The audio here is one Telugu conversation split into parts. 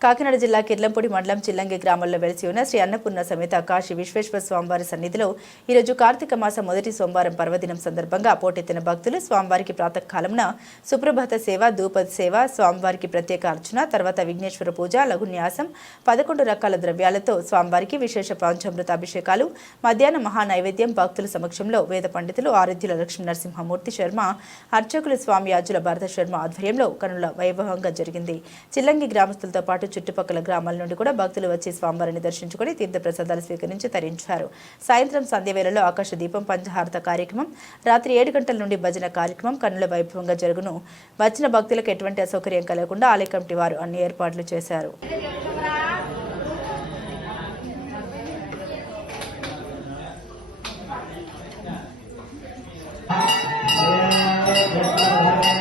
కాకినాడ జిల్లా కిర్లంపూడి మండలం చిల్లంగి గ్రామంలో వెలిసి ఉన్న శ్రీ అన్నపూర్ణ సమేత కాశీ విశ్వేశ్వర స్వామివారి సన్నిధిలో ఈరోజు కార్తీక మాసం మొదటి సోమవారం పర్వదినం సందర్భంగా పోటెత్తిన భక్తులు స్వామివారికి ప్రాతకాలంన సుప్రభాత సేవ ధూపది సేవ స్వామివారికి ప్రత్యేక అర్చన తర్వాత విఘ్నేశ్వర పూజ లఘున్యాసం పదకొండు రకాల ద్రవ్యాలతో స్వామివారికి విశేష పాంచామృత అభిషేకాలు మధ్యాహ్న మహా నైవేద్యం భక్తుల సమక్షంలో వేద పండితులు ఆరాధ్యుల లక్ష్మీ నరసింహమూర్తి శర్మ అర్చకులు స్వామి యాజుల భరత శర్మ ఆధ్వర్యంలో కనుల వైభవంగా జరిగింది. చిల్లంగి గ్రామస్తులతో పాటు చుట్టుపక్కల గ్రామాల నుండి కూడా భక్తులు వచ్చి స్వామివారిని దర్శించుకుని తీర్థప్రసాదాలు స్వీకరించి తరించారు సాయంత్రం సంధ్య వేళలో ఆకాశ దీపం పంచహారత కార్యక్రమం రాత్రి ఏడు గంటల నుండి భజన కార్యక్రమం కన్నుల వైభవంగా జరుగును వచ్చిన భక్తులకు ఎటువంటి అసౌకర్యం కలగకుండా ఆలయ కమిటీ వారు అన్ని ఏర్పాట్లు చేశారు Yeah.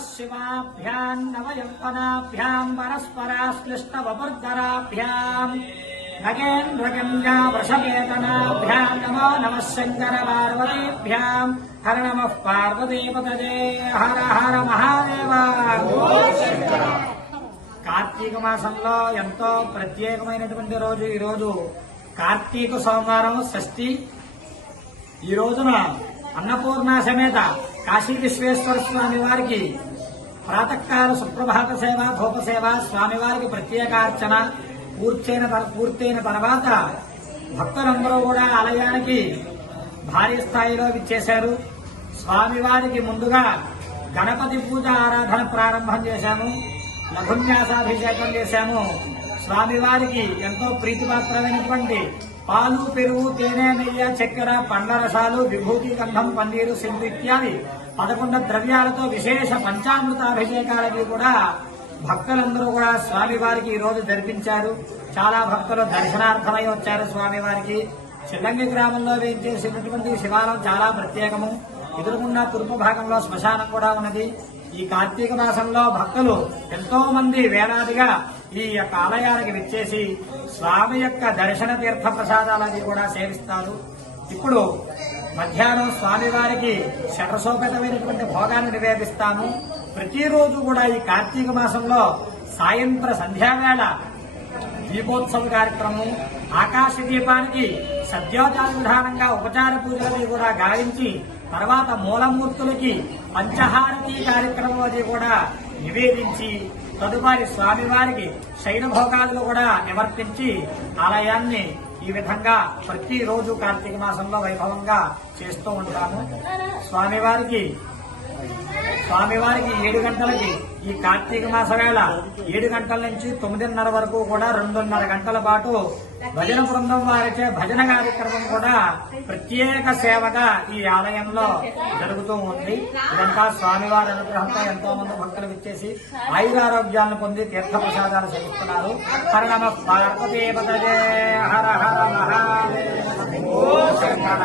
నమ శివాభ్యాం నవయౌవనాభ్యాం పరస్పరాశ్లిష్టవపుర్ధరాభ్యాం నగేంద్రగంగా వృషకేతనాభ్యాం నమో నమః శంకర పార్వతీభ్యాం హర నమః పార్వతీపతజే హర హర మహాదేవ కార్తీక మాసంలో ఎంతో ప్రత్యేకమైనటువంటి రోజు ఈరోజు. కార్తీక సోమవారం షష్టి ఈ రోజున అన్నపూర్ణ సమేత కాశీ విశ్వేశ్వర స్వామి వారికి ప్రాతకాల సుప్రభాత సేవ ధూప సేవ స్వామివారికి ప్రత్యేకార్చన పూర్తయిన పూర్తయిన తర్వాత భక్తులందరూ కూడా ఆలయానికి భారీ స్థాయిలో విచ్చేశారు. స్వామివారికి ముందుగా గణపతి పూజ ఆరాధన ప్రారంభం చేశాము. లఘున్యాసాభిషేకం చేశాము. స్వామివారికి ఎంతో ప్రీతిపాత్రమైనటువంటి పాలు పెరుగు తేనె నెయ్యి చక్కెర పండ్ల రసాలు విభూతి గంధం పన్నీరు సింధు ఇత్యాది పదకొండు ద్రవ్యాలతో విశేష పంచామృతాభిషేకాలకి కూడా భక్తులందరూ కూడా స్వామివారికి ఈ రోజు జరిపించారు. చాలా భక్తులు దర్శనార్థమై వచ్చారు స్వామివారికి. చిల్లంగి గ్రామంలో వేయించేసినటువంటి శివాలయం చాలా ప్రత్యేకము. ఎదురుకున్న తూర్పు భాగంలో శ్మశానం కూడా ఉన్నది. ఈ కార్తీక మాసంలో భక్తులు ఎంతో మంది వేలాదిగా ఈ యొక్క ఆలయానికి విచ్చేసి స్వామి యొక్క దర్శన తీర్థ ప్రసాదాలని కూడా సేవిస్తారు. ఇప్పుడు మధ్యాహ్నం స్వామివారికి షట్రసోపేతమైనటువంటి భోగాన్ని నివేదిస్తాము ప్రతిరోజు కూడా ఈ కార్తీక మాసంలో సాయంత్ర సంధ్యావేళ దీపోత్సవ కార్యక్రమం ఆకాశ దీపానికి సద్యోజాత విధానంగా ఉపచార పూజలని కూడా గావించి తర్వాత మూలమూర్తులకి పంచహారతి కార్యక్రమం అది కూడా నివేదించి తదుపరి స్వామివారికి శైన భోగాలు కూడా నివర్తించి ఆలయాన్ని ఈ విధంగా ప్రతిరోజు కార్తీక మాసంలో వైభవంగా చేస్తూ ఉంటాము. స్వామివారికి స్వామివారికి ఏడు గంటలకి ఈ కార్తీక మాస వేళ ఏడు గంటల నుంచి తొమ్మిదిన్నర వరకు కూడా రెండున్నర గంటల పాటు భజన బృందం వారిచే భజన కార్యక్రమం కూడా ప్రత్యేక సేవగా ఈ ఆలయంలో జరుగుతూ ఉంది. ఇదంతా స్వామివారి అనుగ్రహంతో ఎంతో మంది భక్తులు విచ్చేసి ఆయురారోగ్యాలను పొంది తీర్థ ప్రసాదాలు సేవిస్తున్నారు హర పార్వతీ హర హర